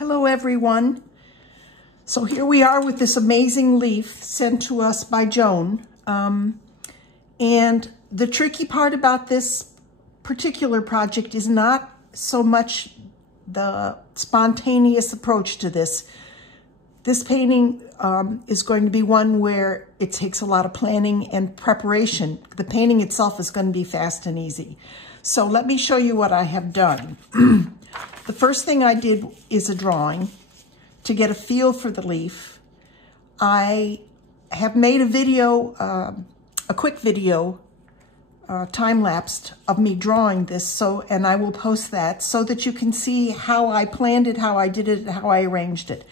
Hello everyone. So here we are with this amazing leaf sent to us by Joan. And the tricky part about this particular project is not so much the spontaneous approach to this. This painting is going to be one where it takes a lot of planning and preparation. The painting itself is going to be fast and easy. So let me show you what I have done. The first thing I did is a drawing to get a feel for the leaf. I have made a video, a quick video, time-lapsed of me drawing this, and I will post that so that you can see how I planned it, how I did it, how I arranged it.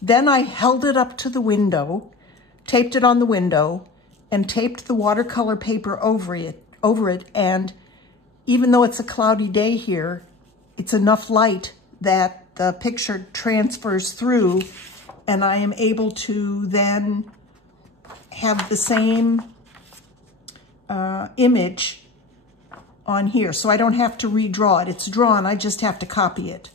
Then I held it up to the window, taped it on the window, and taped the watercolor paper over it, and even though it's a cloudy day here, it's enough light that the picture transfers through, and I am able to then have the same image on here. So I don't have to redraw it. It's drawn, I just have to copy it.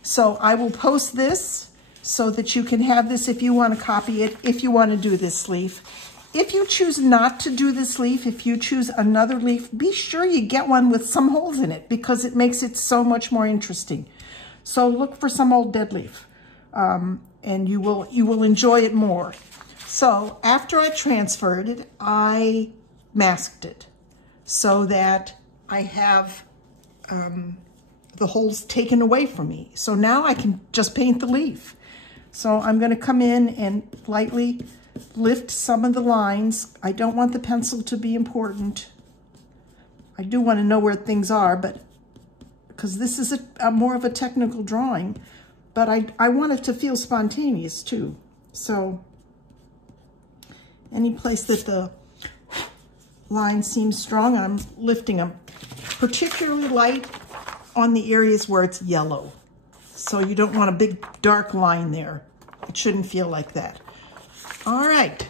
So I will post this so that you can have this if you want to copy it, if you want to do this leaf. If you choose not to do this leaf, if you choose another leaf, be sure you get one with some holes in it because it makes it so much more interesting. So look for some old dead leaf and you will enjoy it more. So after I transferred it, I masked it so that I have the holes taken away from me. So now I can just paint the leaf. So I'm going to come in and lightly lift some of the lines. I don't want the pencil to be important. I do want to know where things are, but because this is a more of a technical drawing, but I want it to feel spontaneous too. So any place that the line seems strong, I'm lifting them, particularly light on the areas where it's yellow. So you don't want a big dark line there. It shouldn't feel like that. All right,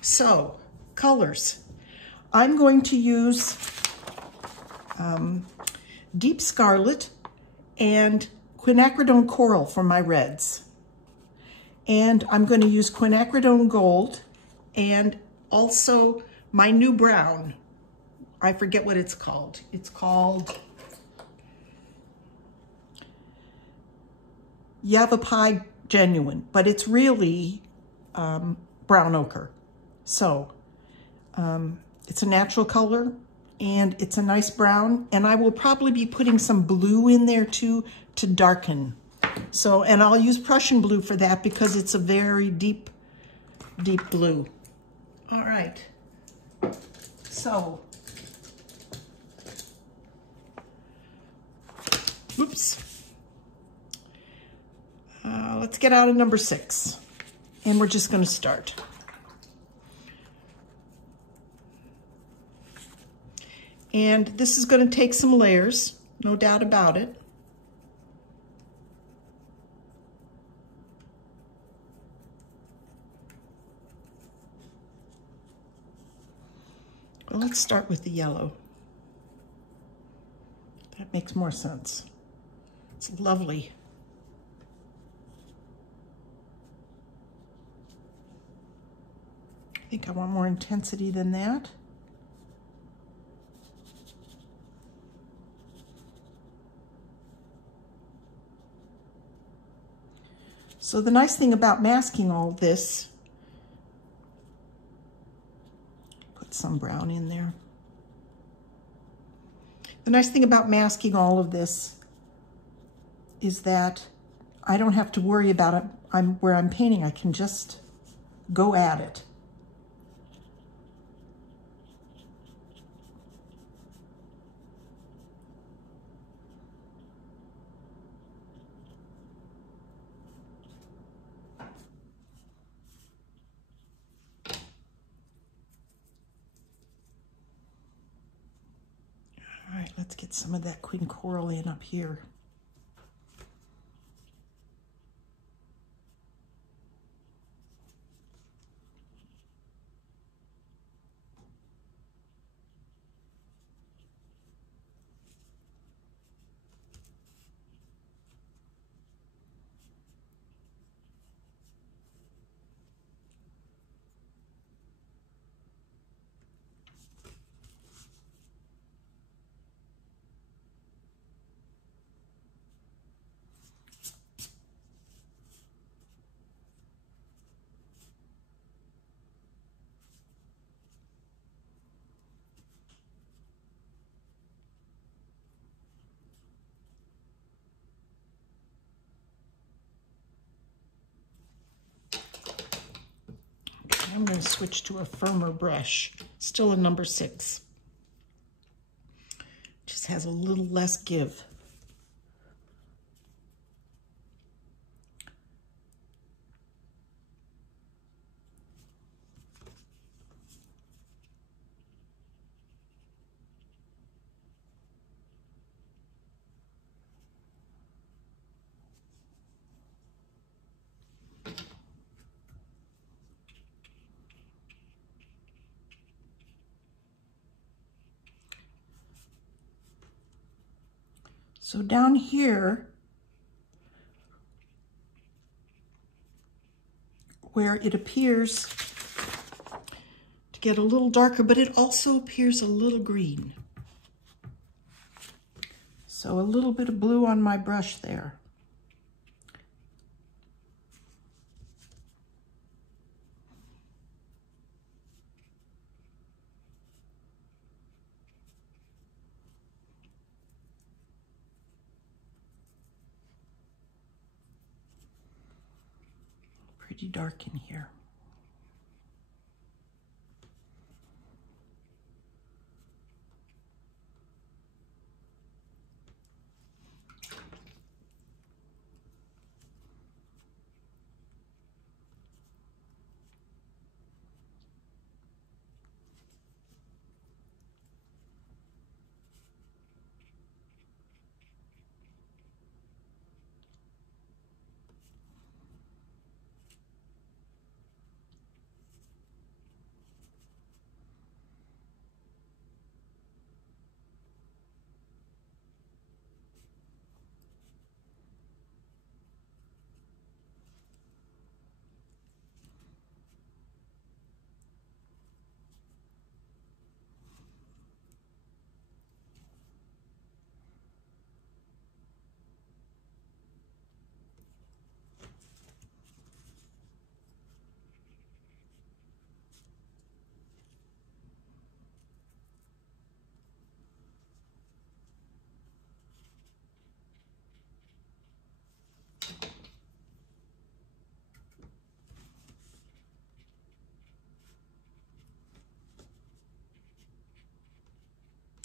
so colors. I'm going to use deep scarlet and quinacridone coral for my reds. And I'm going to use quinacridone gold and also my new brown. I forget what it's called. It's called Yavapai Genuine, but it's really brown ochre. So it's a natural color and it's a nice brown, and I will probably be putting some blue in there too to darken. So, and I'll use Prussian blue for that because it's a very deep, deep blue. All right, so, oops. Let's get out of number 6. And we're just going to start. And this is going to take some layers, no doubt about it. Well, let's start with the yellow. That makes more sense. It's lovely. I think I want more intensity than that. So the nice thing about masking all this, put some brown in there. The nice thing about masking all of this is that I don't have to worry about it. Where I'm painting, I can just go at it. All right, let's get some of that queen coral in up here. I'm going to switch to a firmer brush, still a number 6. Just has a little less give. So down here, where it appears to get a little darker, but it also appears a little green. So a little bit of blue on my brush there. Pretty dark in here.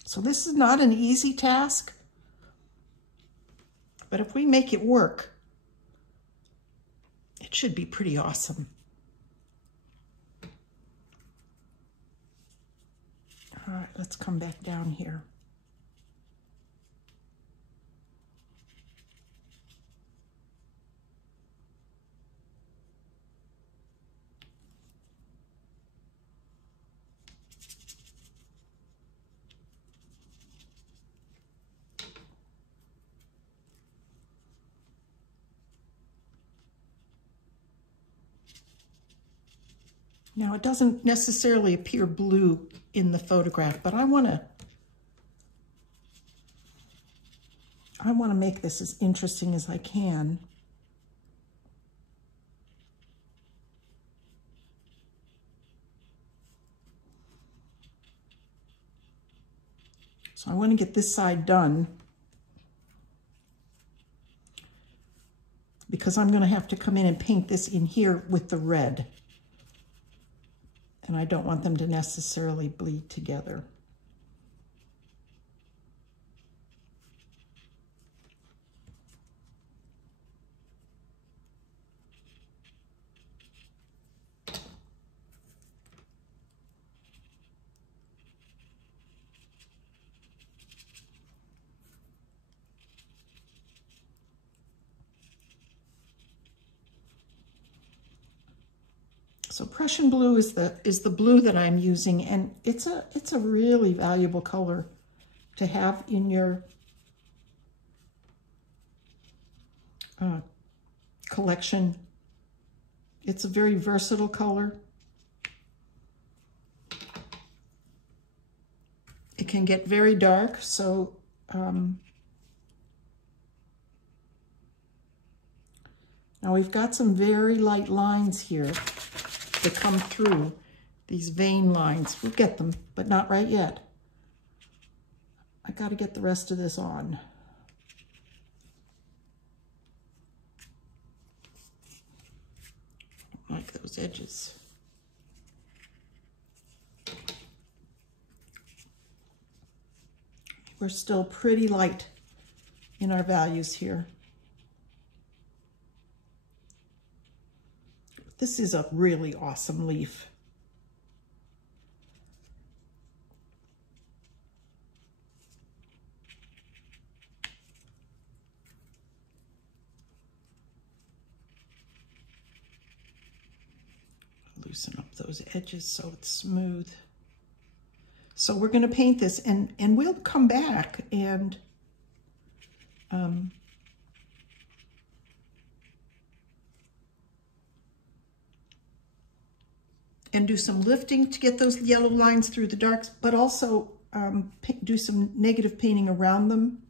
So this is not an easy task, but if we make it work, it should be pretty awesome. All right, let's come back down here. Now, it doesn't necessarily appear blue in the photograph, but I want to make this as interesting as I can. So I want to get this side done because I'm going to have to come in and paint this in here with the red. And I don't want them to necessarily bleed together. So Prussian blue is the blue that I'm using, and it's a really valuable color to have in your collection. It's a very versatile color. It can get very dark, so now we've got some very light lines here that come through, these vein lines. We'll get them, but not right yet. I got to get the rest of this on. I don't like those edges. We're still pretty light in our values here. This is a really awesome leaf. Loosen up those edges so it's smooth. So we're going to paint this, and we'll come back and do some lifting to get those yellow lines through the darks, but also do some negative painting around them.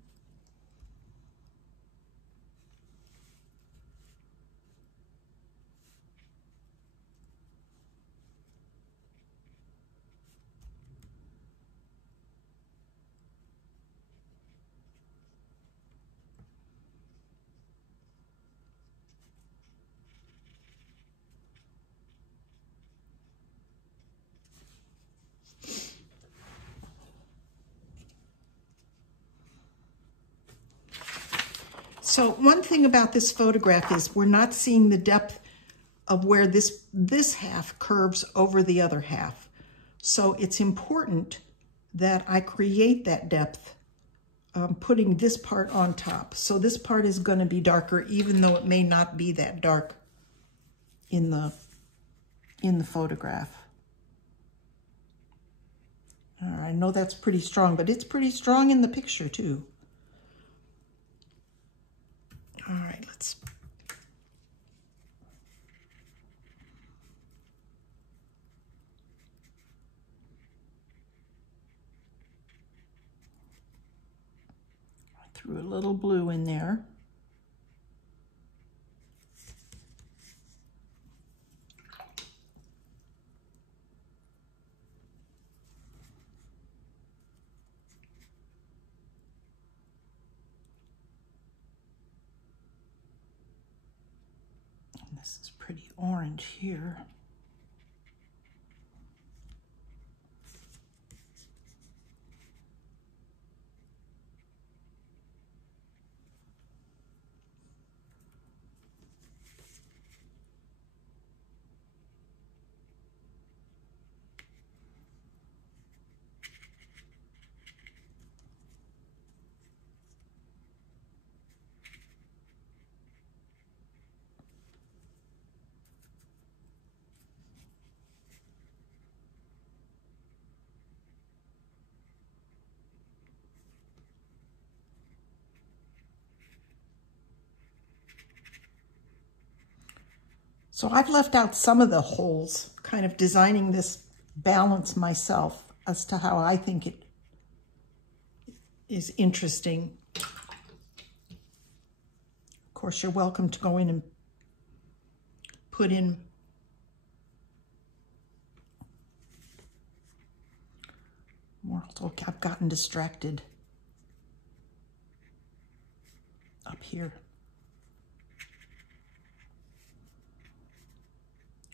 So one thing about this photograph is we're not seeing the depth of where this half curves over the other half. So it's important that I create that depth, putting this part on top. So this part is going to be darker, even though it may not be that dark in the photograph. I know that's pretty strong, but it's pretty strong in the picture too. All right, let's threw a little blue in there. This is pretty orange here. So I've left out some of the holes, kind of designing this balance myself as to how I think it is interesting. Of course, you're welcome to go in and put in more. Okay, I've gotten distracted up here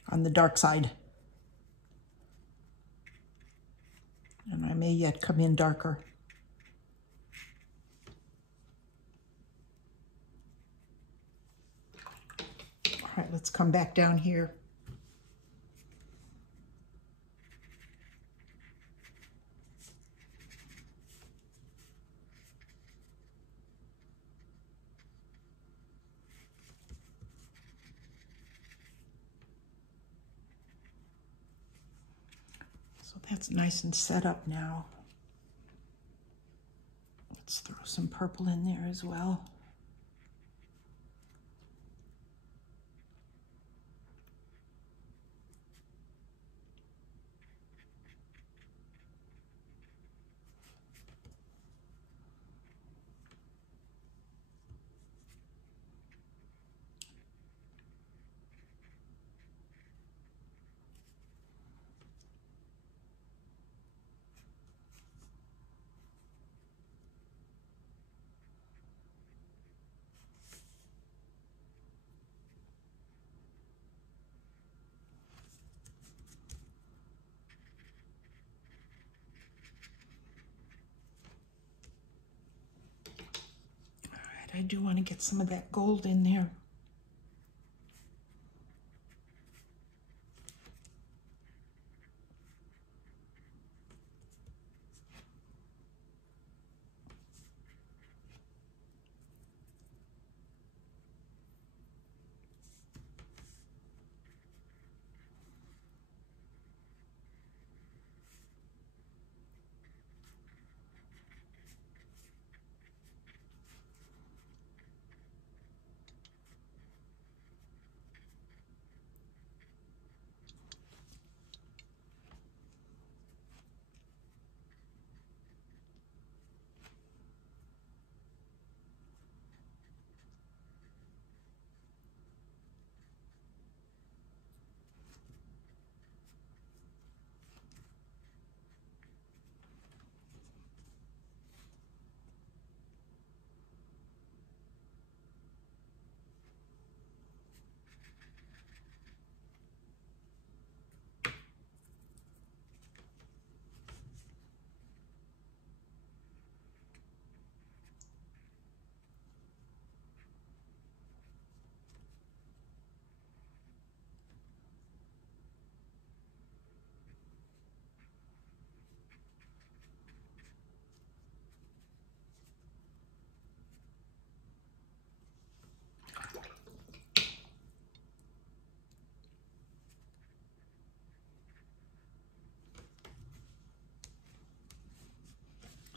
on the dark side. And I may yet come in darker. All right, let's come back down here. That's nice and set up now. Let's throw some purple in there as well. I do want to get some of that gold in there.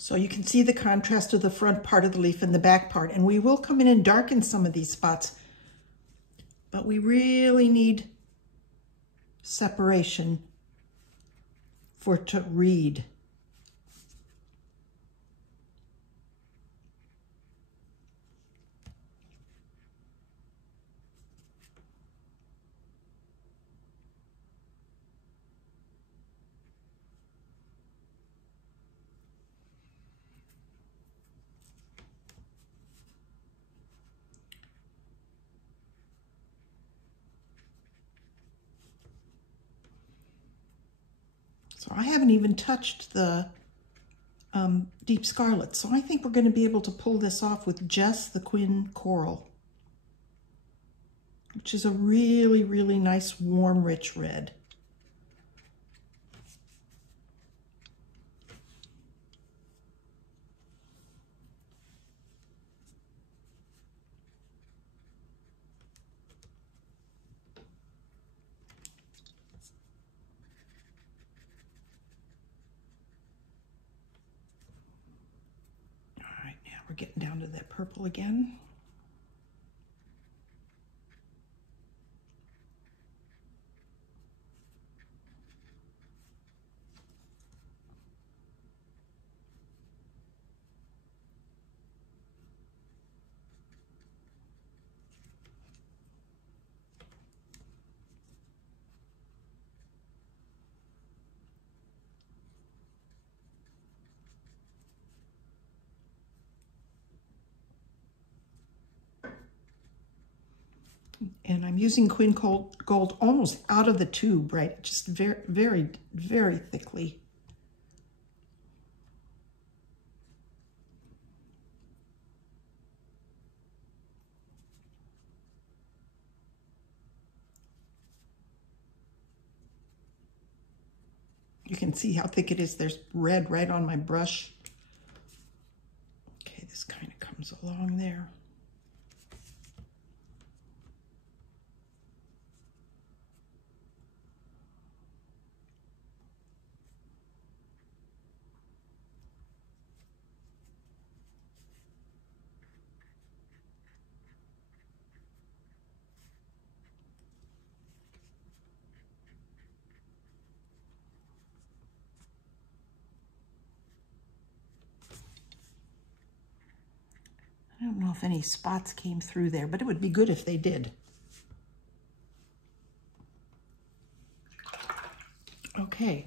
So you can see the contrast of the front part of the leaf and the back part. And we will come in and darken some of these spots, but we really need separation for it to read. So I haven't even touched the deep scarlet. So I think we're going to be able to pull this off with just the quin coral, which is a really, really nice, warm, rich red. We're getting down to that purple again. And I'm using quin gold almost out of the tube, right? Just very, very, very thickly. You can see how thick it is. There's red right on my brush. Okay, this kind of comes along there. I don't know if any spots came through there, but it would be good if they did. Okay.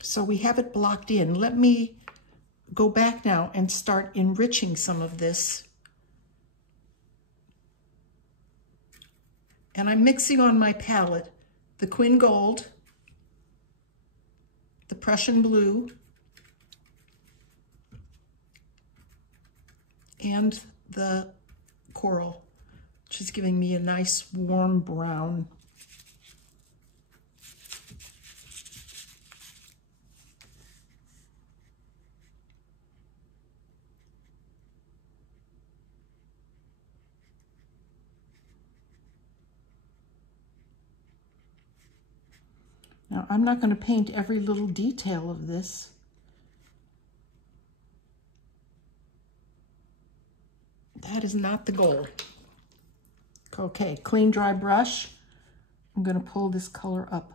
So we have it blocked in. Let me go back now and start enriching some of this. And I'm mixing on my palette the quin gold, the Prussian blue, and the coral, which is giving me a nice warm brown. Now, I'm not going to paint every little detail of this. That is not the goal. Okay, clean, dry brush. I'm going to pull this color up.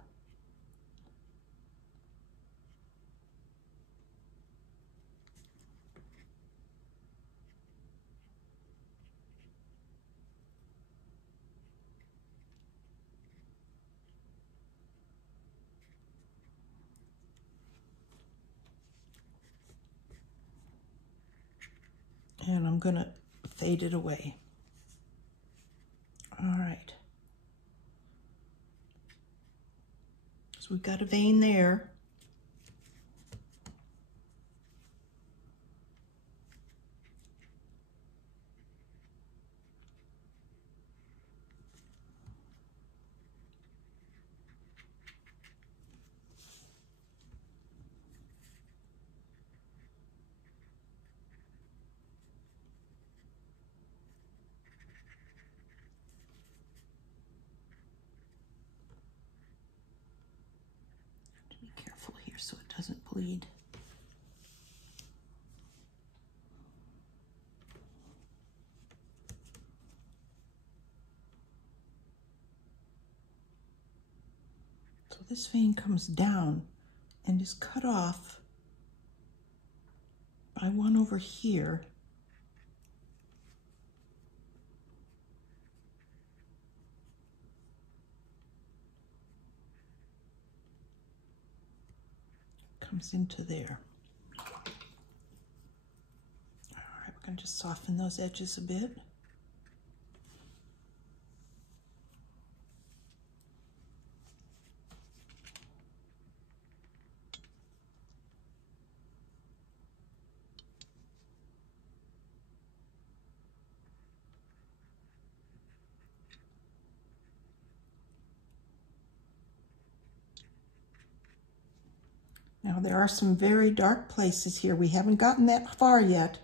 And I'm going to fade it away. All right. So we've got a vein there. Be careful here so it doesn't bleed. So this vein comes down and is cut off by one over here. Comes into there. All right, we're going to just soften those edges a bit. Now there are some very dark places here. We haven't gotten that far yet.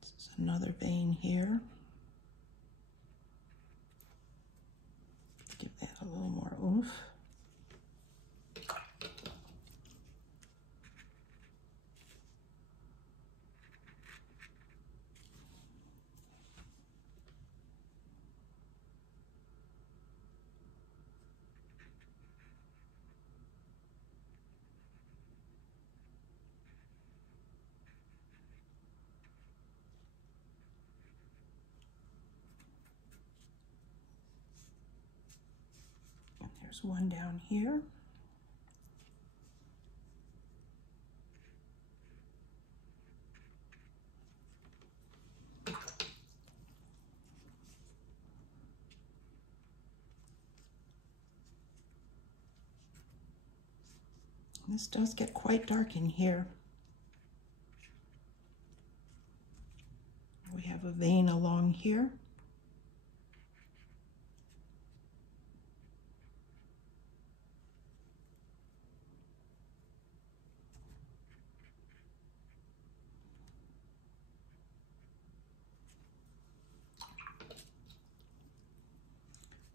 This is another vein here. Give that a little more oomph. There's one down here. This does get quite dark in here. We have a vein along here.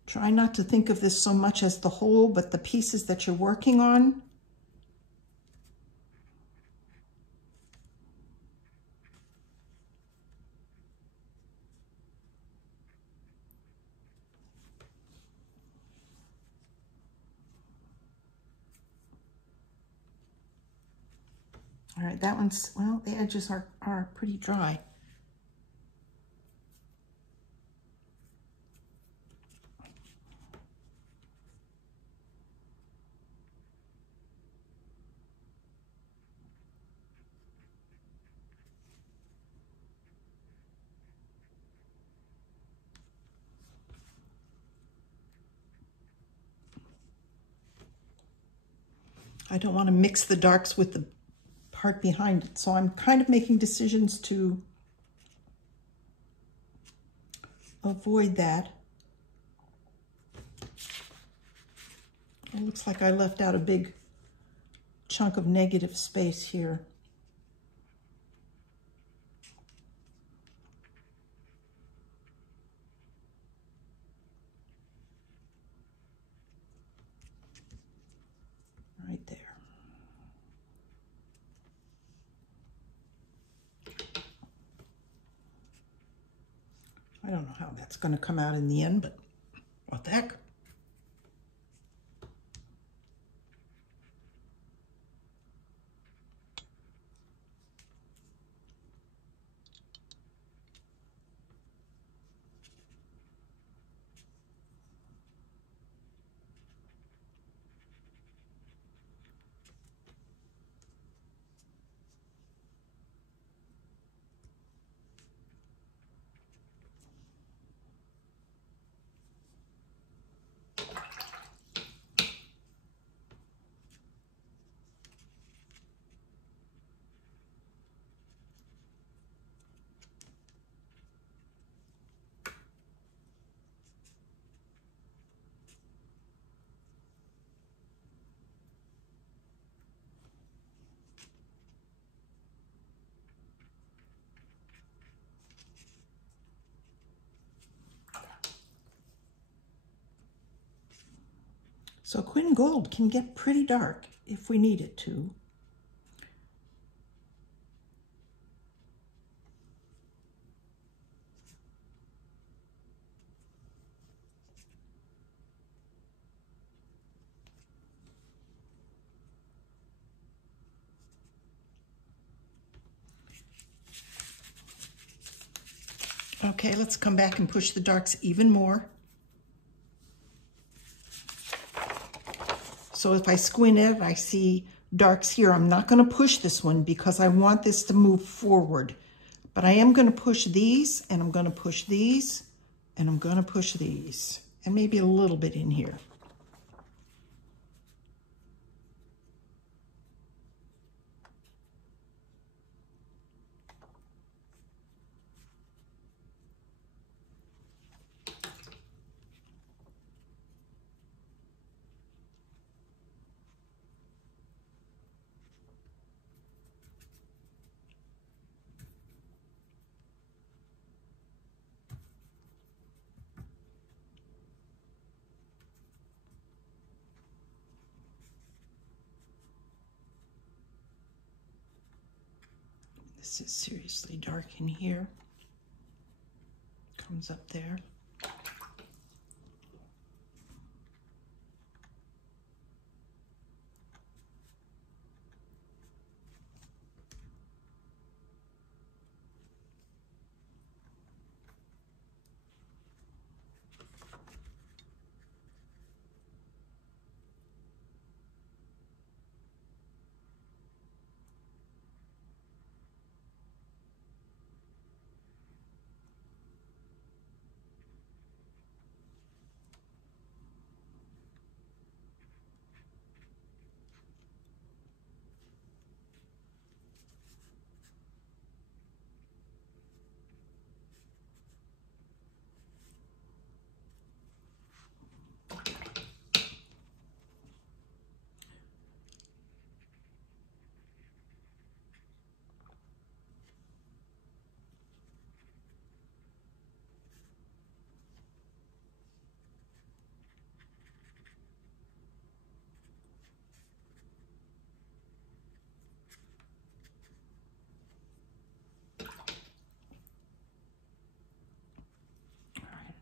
Try not to think of this so much as the whole, but the pieces that you're working on. All right, that one's, well, the edges are pretty dry. I don't want to mix the darks with the part behind it. So I'm kind of making decisions to avoid that. It looks like I left out a big chunk of negative space here. Right there. I don't know how that's going to come out in the end, but what the heck? So Quin Gold can get pretty dark if we need it to. Okay, let's come back and push the darks even more. So if I squint it, I see darks here. I'm not going to push this one because I want this to move forward. But I am going to push these, and I'm going to push these, and I'm going to push these. And maybe a little bit in here. This is seriously dark in here. Comes up there.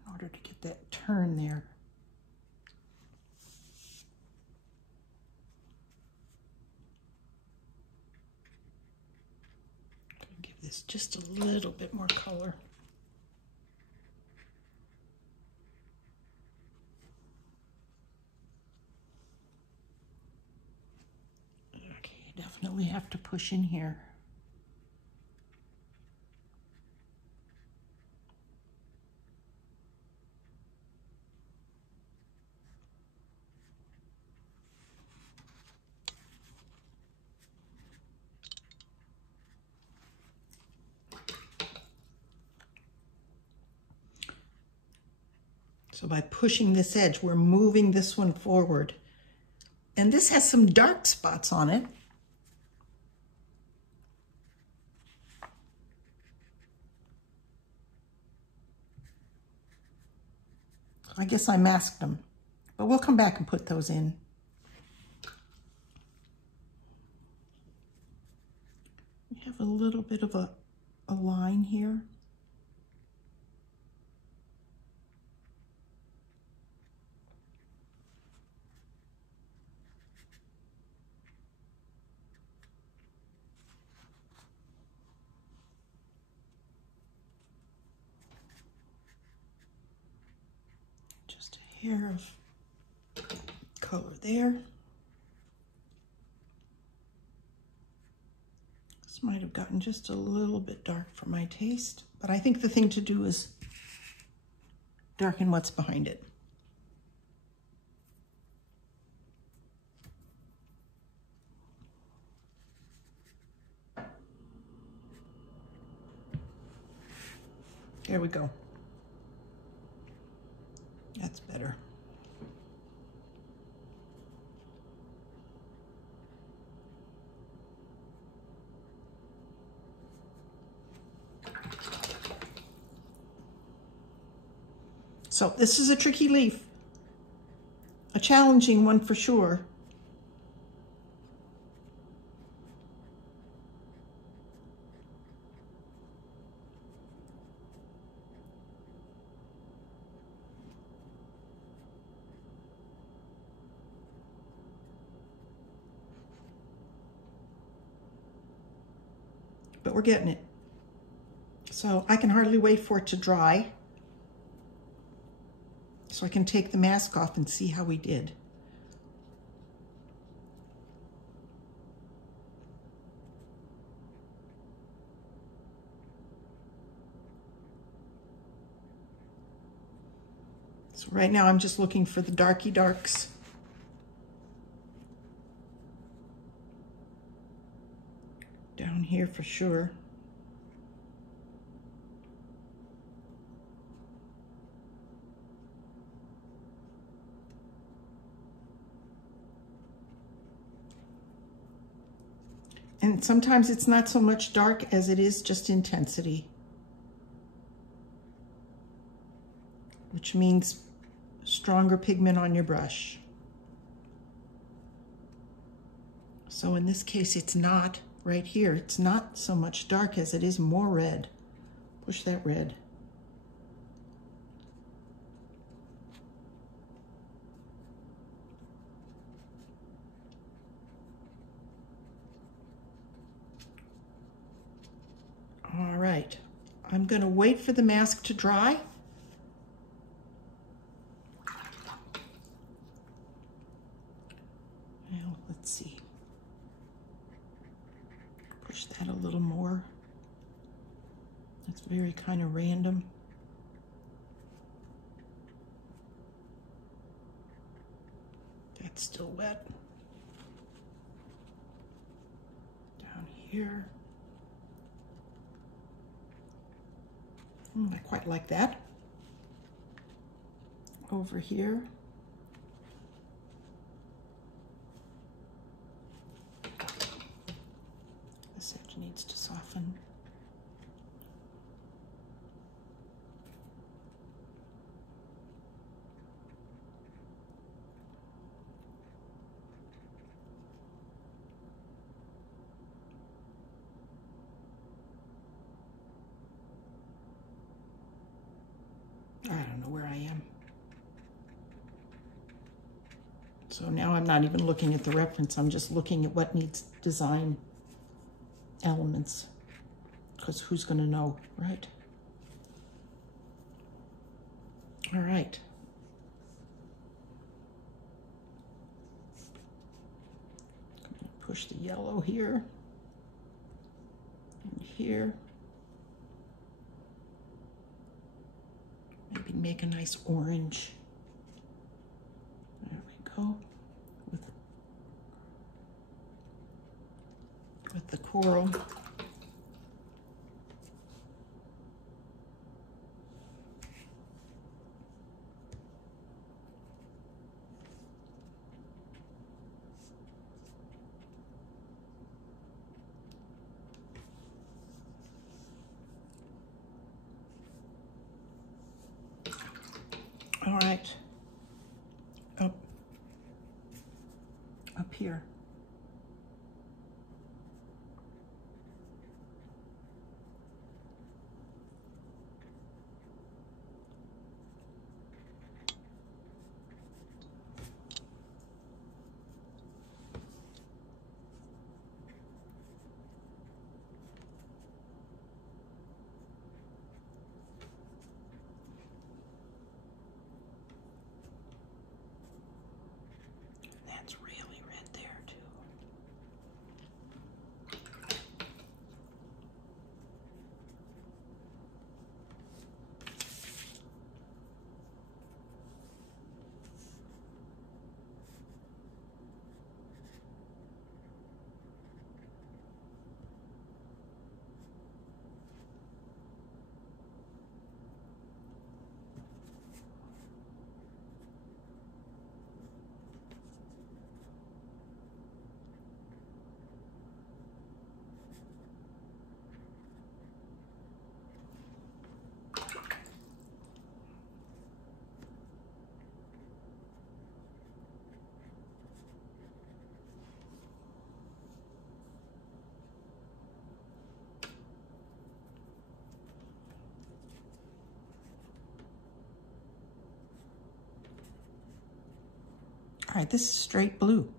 In order to get that turn there. Give this just a little bit more color. Okay, definitely have to push in here. So by pushing this edge, we're moving this one forward. And this has some dark spots on it. I guess I masked them, but we'll come back and put those in. We have a little bit of a line here. Just a hair of color there. This might have gotten just a little bit dark for my taste, but I think the thing to do is darken what's behind it. There we go. That's better. So this is a tricky leaf, a challenging one for sure. But we're getting it. So I can hardly wait for it to dry so I can take the mask off and see how we did. So right now I'm just looking for the darky darks. Down here for sure. And sometimes it's not so much dark as it is just intensity, which means stronger pigment on your brush. So in this case, it's not right here. It's not so much dark as it is more red. Push that red. All right, I'm going to wait for the mask to dry. Well, let's see. Push that a little more. That's very kind of random. That's still wet. Down here. I quite like that. Over here. This edge needs to soften. I don't know where I am. So now I'm not even looking at the reference, I'm just looking at what needs design elements, because who's going to know, right? All right. I'm going to push the yellow here and here. Maybe make a nice orange. There we go. With the coral. All right. Up here. That's really red there too. All right, this is straight blue.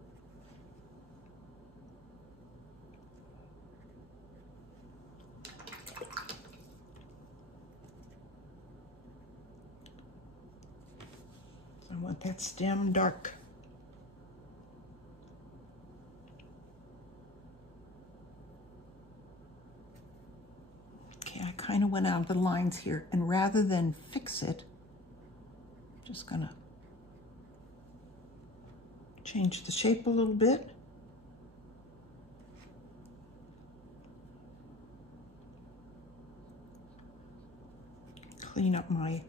I want that stem dark. Okay, I kind of went out of the lines here, and rather than fix it, I'm just gonna change the shape a little bit. Clean up my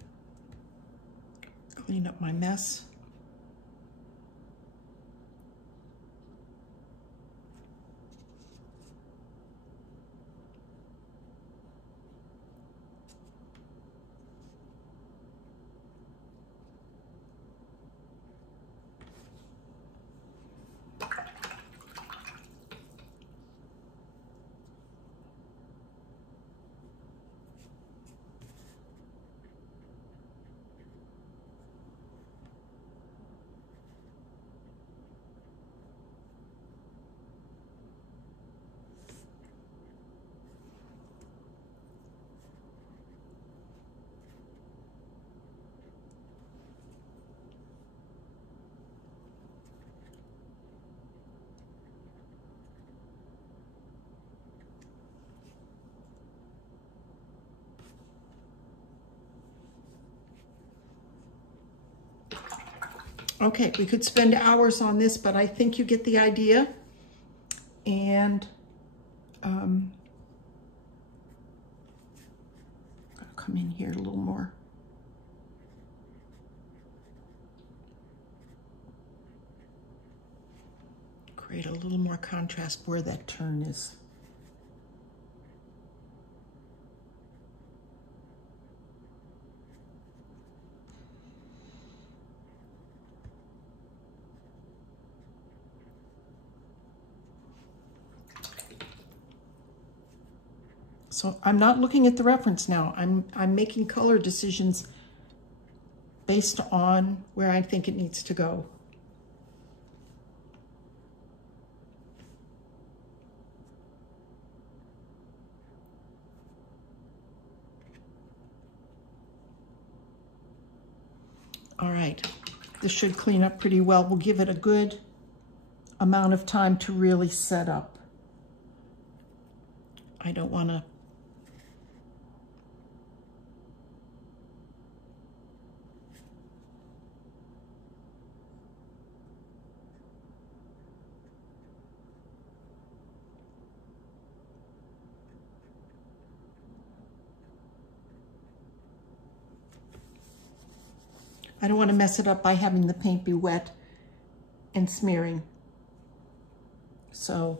mess. Okay, we could spend hours on this, but I think you get the idea. And I'll come in here a little more. Create a little more contrast where that turn is. So I'm not looking at the reference now. I'm making color decisions based on where I think it needs to go. All right, this should clean up pretty well. We'll give it a good amount of time to really set up. I don't want to mess it up by having the paint be wet and smearing. So,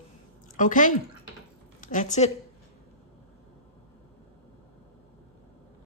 okay, that's it.